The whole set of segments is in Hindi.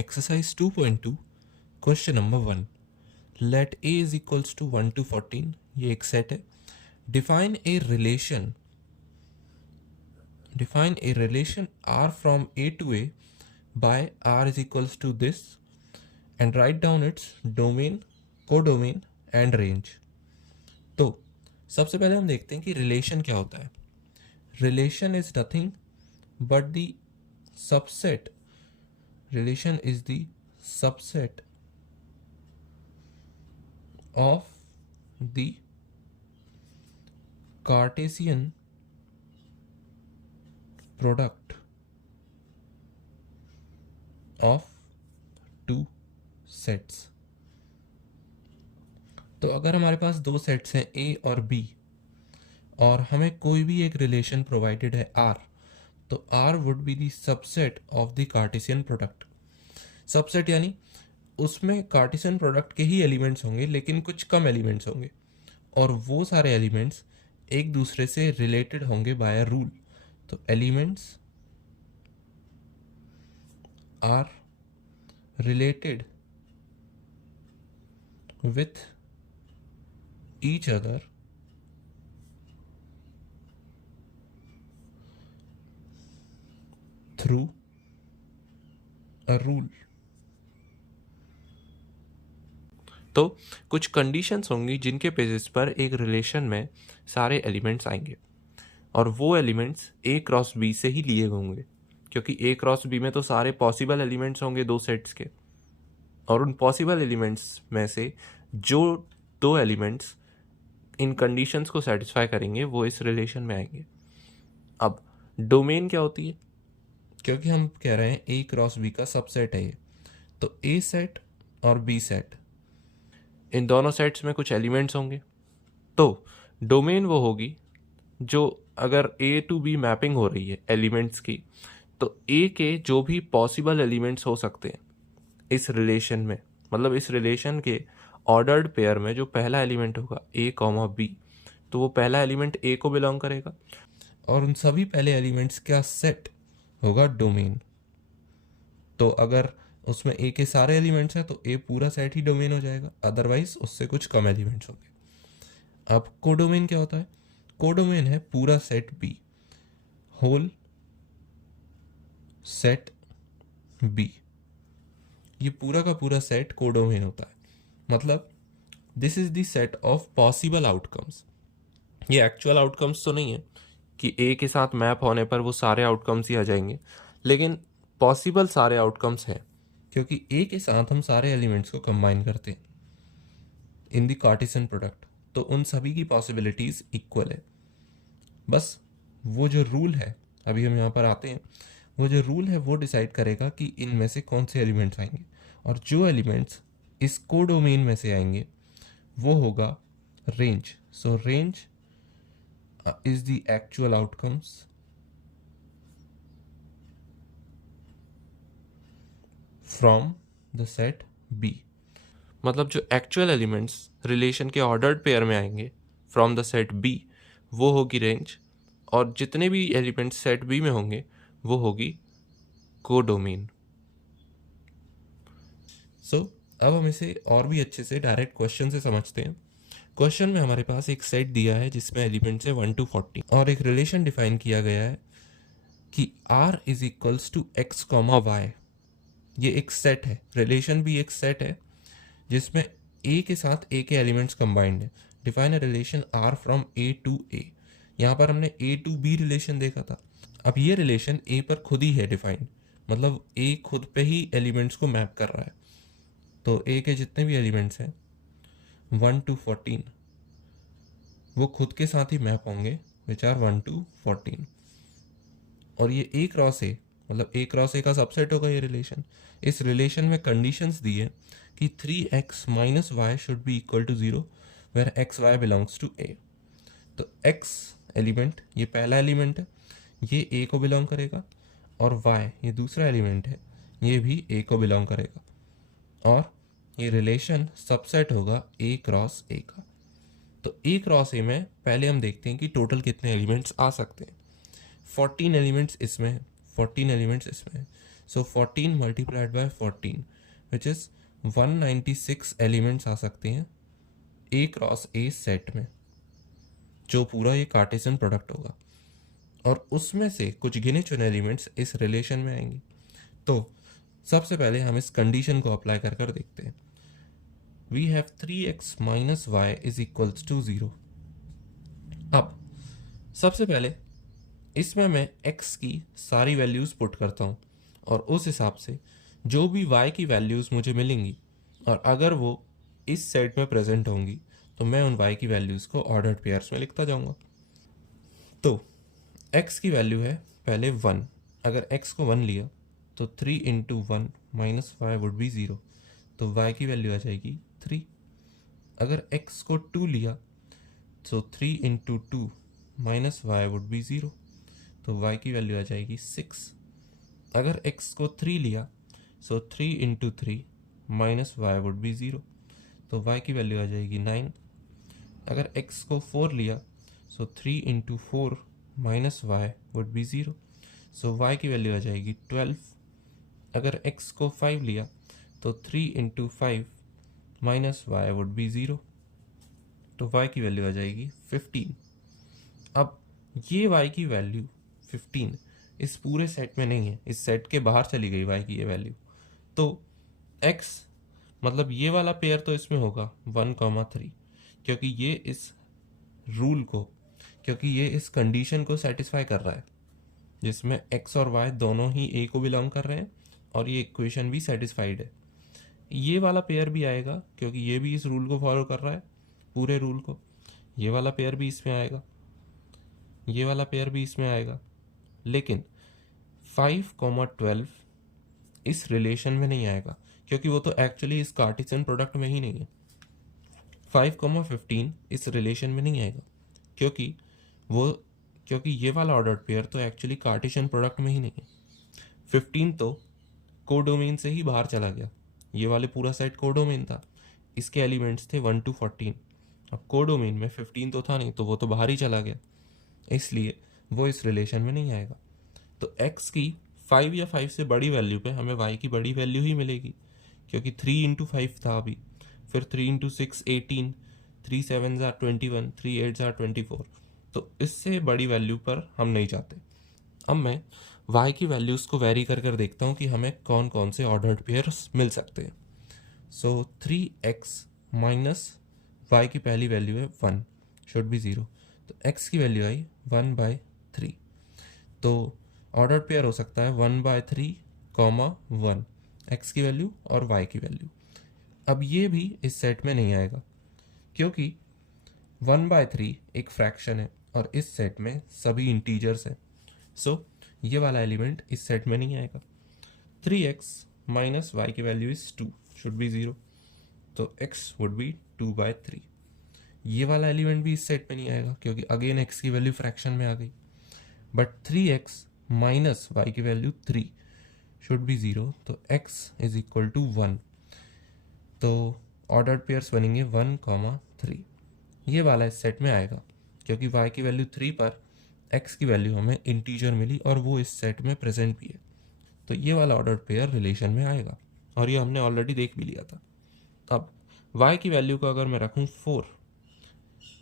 Exercise 2.2 question number 1. Let a is equals to 1 to 14. ये एक सेट है. Define a relation r from a to a by r is equals to this and write down its domain, codomain and range. तो सबसे पहले हम देखते हैं कि रिलेशन क्या होता है. Relation is nothing but the subset. Relation is the subset of the Cartesian product of two sets. तो अगर हमारे पास दो सेट्स हैं A और B और हमें कोई भी एक रिलेशन प्रोवाइडेड है R, तो R would be the subset of the Cartesian product. Subset यानी उसमें कार्टेशियन प्रोडक्ट के ही एलिमेंट्स होंगे लेकिन कुछ कम एलिमेंट्स होंगे और वो सारे एलिमेंट्स एक दूसरे से रिलेटेड होंगे बाय अ रूल. तो elements are related with each other through a rule. तो कुछ कंडीशंस होंगी जिनके बेसिस पर एक रिलेशन में सारे एलिमेंट्स आएंगे और वो एलिमेंट्स ए क्रॉस बी से ही लिए होंगे क्योंकि ए क्रॉस बी में तो सारे पॉसिबल एलिमेंट्स होंगे दो सेट्स के और उन पॉसिबल एलिमेंट्स में से जो दो एलिमेंट्स इन कंडीशंस को सेटिस्फाई करेंगे वो इस रिलेशन में आएंगे. अब डोमेन क्या होती है, क्योंकि हम कह रहे हैं ए क्रॉस बी का सबसेट है ये, तो ए सेट और बी सेट, इन दोनों सेट्स में कुछ एलिमेंट्स होंगे. तो डोमेन वो होगी जो अगर ए टू बी मैपिंग हो रही है एलिमेंट्स की, तो ए के जो भी पॉसिबल एलिमेंट्स हो सकते हैं इस रिलेशन में, मतलब इस रिलेशन के ऑर्डर्ड पेयर में जो पहला एलिमेंट होगा ए कॉमा बी, तो वो पहला एलिमेंट ए को बिलोंग करेगा और उन सभी पहले एलिमेंट्स का सेट होगा डोमेन. तो अगर उसमें ए के सारे एलिमेंट्स हैं तो ए पूरा सेट ही डोमेन हो जाएगा, अदरवाइज उससे कुछ कम एलिमेंट्स होंगे. अब कोडोमेन क्या होता है? कोडोमेन है पूरा set B, whole set B. ये पूरा का पूरा सेट कोडोमेन होता है. मतलब this is the set of possible outcomes. ये एक्चुअल आउटकम्स तो नहीं है कि ए के साथ मैप होने पर वो सारे आउटकम्स ही आ जाएंगे, लेकिन पॉसिबल सारे आउटकम्स हैं क्योंकि ए के साथ हम सारे एलिमेंट्स को कंबाइन करते हैं इन द कार्टेशियन प्रोडक्ट, तो उन सभी की पॉसिबिलिटीज इक्वल है. बस वो जो रूल है, अभी हम यहाँ पर आते हैं, वो जो रूल है वो डिसाइड करेगा कि इनमें से कौन से एलिमेंट्स आएंगे और जो एलिमेंट्स इस कोडोमेन में से आएंगे वो होगा range. So range is the actual outcomes from the set B. मतलब जो एक्चुअल एलिमेंट्स रिलेशन के ऑर्डर्ड पेयर में आएंगे फ्रॉम द सेट बी वो होगी रेंज, और जितने भी एलिमेंट्स सेट बी में होंगे वो होगी कोडोमेन. सो अब हम इसे और भी अच्छे से डायरेक्ट क्वेश्चन से समझते हैं. क्वेश्चन में हमारे पास एक सेट दिया है जिसमें एलिमेंट्स है 1 to 40 और एक रिलेशन डिफाइन किया गया है कि r is equals to X comma Y. ये एक सेट है, रिलेशन भी एक सेट है जिसमें a के साथ a के एलिमेंट्स कंबाइंड है. Define a relation r from a to a. यहाँ पर हमने a टू b रिलेशन देखा था. अब ये रिलेशन a पर खुद ही है डिफाइंड, मतलब a खुद पे ही एलिमेंट्स को मैप कर रहा है. तो a के जितने भी एलिमेंट्स हैं 1 to 14 वो खुद के साथ ही मैप होंगे विच आर 1 to 14. और ये a क्रॉस a, मतलब a क्रॉस a का सबसेट होगा ये रिलेशन. इस रिलेशन में कंडीशंस दी है कि 3x minus Y should be equal to 0 where X Y belongs to a. तो x एलिमेंट ये पहला एलिमेंट है, ये a को बिलोंग करेगा, और y ये दूसरा एलिमेंट है, ये भी a को बिलोंग करेगा. और ये रिलेशन सबसेट होगा a क्रॉस a का. तो a क्रॉस a में पहले हम देखते हैं कि टोटल कितने एलिमेंट्स आ सकते हैं. 14 एलिमेंट्स इसमें है, 14 एलिमेंट्स इसमें है. So 14 multiplied by 14 which is 196 elements आ सकते हैं ए क्रॉस ए सेट में, जो पूरा ये कार्टेशियन प्रोडक्ट होगा, और उसमें से कुछ गिने चुने एलिमेंट्स इस रिलेशन में आएंगे। तो सबसे पहले हम इस कंडीशन को अप्लाई कर कर देखते हैं। We have 3x minus Y is equals to 0। अब सबसे पहले इसमें मैं x की सारी वैल्यूज़ पुट करता हूँ, और उस हिसाब से जो भी y की वैल्यूज़ मुझे मिलेंगी, और अगर वो इस सेट में प्रेजेंट होंगी, तो मैं उन y की वैल्यूज़ को ऑर्डर्ड पेयर्स में लिखता जाऊँगा। तो x की वैल्यू है पहले 1। अगर x को 1 लिया तो 3 into 1 minus why would be 0, तो y की वैल्यू आ जाएगी 3। अगर x को 2 लिया तो 3 into 2 minus why would be 0, तो y की वैल्यू आ जाएगी 6। अगर x को 3 लिया सो 3 into 3 minus why would be 0, तो y की वैल्यू आ जाएगी 9। अगर x को 4 लिया सो 3 into 4 minus why would be 0, so y की वैल्यू आ जाएगी 12। अगर x को 5 लिया तो 3 into 5 minus why would be 0, तो y की वैल्यू आ जाएगी 15। अब ये y की वैल्यू 15 इस पूरे सेट में नहीं है, इस सेट के बाहर चली गई y की ये वैल्यू। तो x मतलब ये वाला पेयर तो इसमें होगा 1,3, क्योंकि ये इस रूल को, क्योंकि ये इस कंडीशन को सेटिस्फाई कर रहा है जिसमें x और y दोनों ही a को बिलोंग कर रहे हैं, और ये इक्वेशन भी सेटिस्फाइड है। ये वाला पेयर भी आएगा क्योंकि ये भी इस रूल को फॉलो कर रहा है, पूरे रूल को। ये वाला पेयर भी इसमें आएगा, ये वाला पेयर भी इसमें आएगा, लेकिन 5,12 इस रिलेशन में नहीं आएगा, क्योंकि वो तो एक्चुअली इस कार्टेशियन प्रोडक्ट में ही नहीं है। 5,15 इस रिलेशन में नहीं आएगा, क्योंकि ये वाला ऑर्डर्ड पेयर तो एक्चुअली कार्टेशियन प्रोडक्ट में ही नहीं है। 15 तो कोडोमेन से ही बाहर चला गया, ये वाले पूरा सेट कोडोमेन था, इसके एलिमेंट्स थे 1 to 14। अब कोडोमेन में 15 तो था नहीं, तो वो तो बाहर ही चला गया, इसलिए वो इस रिलेशन में नहीं आएगा। तो x की 5 या 5 से बड़ी वैल्यू पे हमें y की बड़ी वैल्यू ही मिलेगी, क्योंकि 3 इंटू 5 था अभी, फिर 3 इंटू 6 18, 3 7 ज़ा 21, 3 8 ज़ा 24, तो इससे बड़ी वैल्यू पर हम नहीं चाहते। अब मैं y की वैल्यूज़ को वेरी कर कर देखता हूँ कि हमें कौन कौन से ऑर्डर्ड पेयर्स मिल सकते हैं। सो 3x माइनस y की पहली वैल्यू है 1, शुड बी 0, तो x की वैल्यू आई 1/3। तो ऑर्डर्ड पेयर हो सकता है 1/3, 1 x की वैल्यू और y की वैल्यू। अब ये भी इस सेट में नहीं आएगा, क्योंकि 1/3 एक फ्रैक्शन है और इस सेट में सभी इंटीजर्स हैं। सो ये वाला एलिमेंट इस सेट में नहीं आएगा। 3x माइनस वाई की वैल्यू इज 2, शुड बी 0, तो x वुड बी 2/3। ये वाला एलिमेंट भी इस सेट में नहीं आएगा, क्योंकि अगेन x की वैल्यू फ्रैक्शन में आ गई। बट 3x माइनस वाई की वैल्यू 3 शुड बी 0, तो x इज इक्वल टू 1। तो ऑर्डर्ड पेयर्स बनेंगे 1,3। ये वाला इस सेट में आएगा, क्योंकि y की वैल्यू 3 पर x की वैल्यू हमें इंटीजर मिली और वो इस सेट में प्रेजेंट भी है, तो ये वाला ऑर्डर्ड पेयर रिलेशन में आएगा, और ये हमने ऑलरेडी देख भी लिया था। अब y की वैल्यू को अगर मैं रखूँ 4,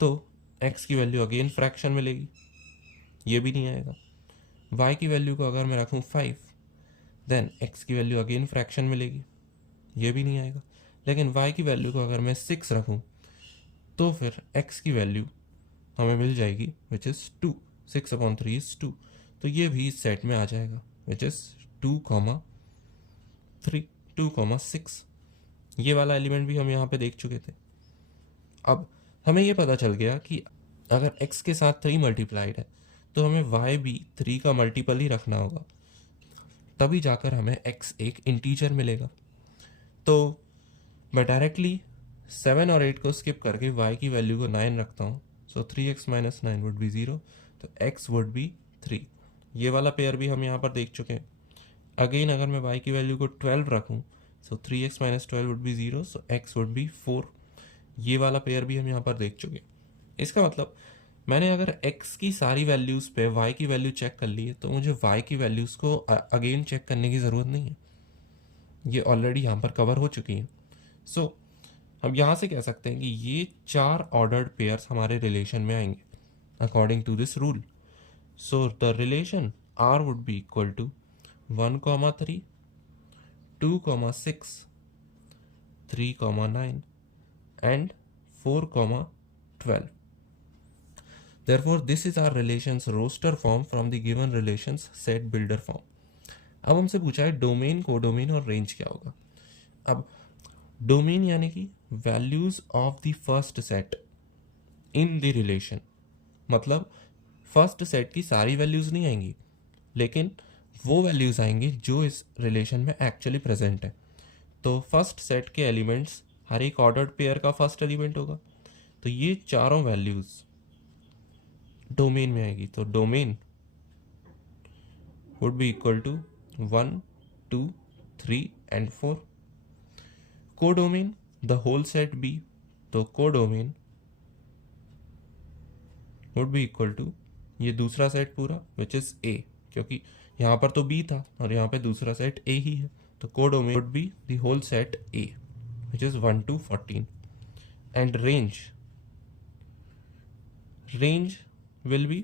तो x की वैल्यू अगेन फ्रैक्शन मिलेगी, ये भी नहीं आएगा। y की वैल्यू को अगर मैं रखूँ 5, देन x की वैल्यू अगेन फ्रैक्शन मिलेगी, ये भी नहीं आएगा। लेकिन y की वैल्यू को अगर मैं 6 रखूँ, तो फिर x की वैल्यू हमें मिल जाएगी विच इज़ 2, 6/3 इज 2, तो ये भी इस सेट में आ जाएगा विच इज़ 2,3, 2,6। ये वाला एलिमेंट भी हम यहाँ पे देख चुके थे। अब हमें ये पता चल गया कि अगर x के साथ 3 मल्टीप्लाइड है, तो हमें y भी 3 का मल्टीपल ही रखना होगा, तभी जाकर हमें x एक इंटीजर मिलेगा। तो मैं डायरेक्टली 7 और 8 को स्किप करके y की वैल्यू को 9 रखता हूँ, सो 3x माइनस 9 वुड बी 0, तो x वुड बी 3। ये वाला पेयर भी हम यहाँ पर देख चुके हैं। अगेन अगर मैं y की वैल्यू को 12 रखूँ, सो 3x minus 12 would be 0, so x would be 4। ये वाला पेयर भी हम यहाँ पर देख चुके हैं। इसका मतलब मैंने अगर x की सारी वैल्यूज़ पे y की वैल्यू चेक कर ली है तो मुझे y की वैल्यूज़ को अगेन चेक करने की ज़रूरत नहीं है, ये ऑलरेडी यहाँ पर कवर हो चुकी हैं। सो हम यहाँ से कह सकते हैं कि ये 4 ऑर्डर्ड पेयर्स हमारे रिलेशन में आएंगे according to this rule. So the relation R would be equal to 1,3, 2,6, 3,9 and 4,12. Therefore, this is our relations roster form from the given relations set builder form. अब हमसे पूछा है डोमेन, कोडोमेन और रेंज क्या होगा। अब डोमेन यानी कि values of the first set in the relation, मतलब फर्स्ट सेट की सारी वैल्यूज नहीं आएंगी, लेकिन वो वैल्यूज आएंगी जो इस रिलेशन में एक्चुअली प्रेजेंट है। तो फर्स्ट सेट के एलिमेंट्स, हर एक ऑर्डर्ड पेयर का फर्स्ट एलिमेंट होगा, तो ये चारों वैल्यूज डोमेन में आएगी। तो domain would be equal to 1, 2, 3 and 4। Codomain the whole set B, तो codomain would be equal to ये दूसरा सेट पूरा विच इज A, क्योंकि यहाँ पर तो B था और यहाँ पे दूसरा सेट A ही है, तो codomain would be the whole set A which is 1 to 14। and range will be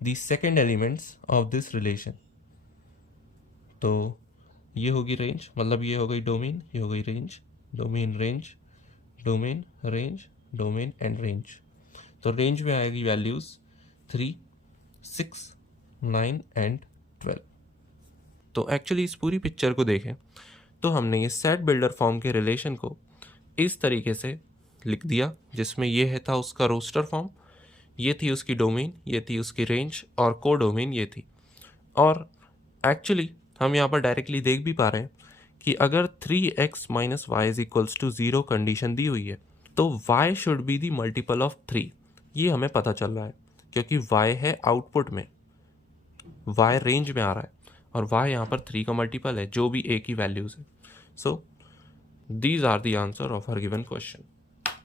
the second elements of this relation। तो ये होगी रेंज, मतलब ये हो गई डोमेन, ये हो गई range, domain range, domain range, domain and range. तो रेंज में आएगी वैल्यूज 3, 6, 9 एंड 12। तो एक्चुअली इस पूरी पिक्चर को देखें तो हमने ये सेट बिल्डर फॉर्म के रिलेशन को इस तरीके से लिख दिया, जिसमें ये है था उसका रोस्टर फॉर्म, ये थी उसकी डोमेन, ये थी उसकी रेंज और कोडोमेन ये थी। और एक्चुअली हम यहाँ पर डायरेक्टली देख भी पा रहे हैं कि अगर 3x minus Y is equals to 0 condition दी हुई है तो y should be the multiple of 3, ये हमें पता चल रहा है क्योंकि y है आउटपुट में, y रेंज में आ रहा है और y यहाँ पर 3 का मल्टीपल है जो भी a की वैल्यूज है। So these are the answer of our given question.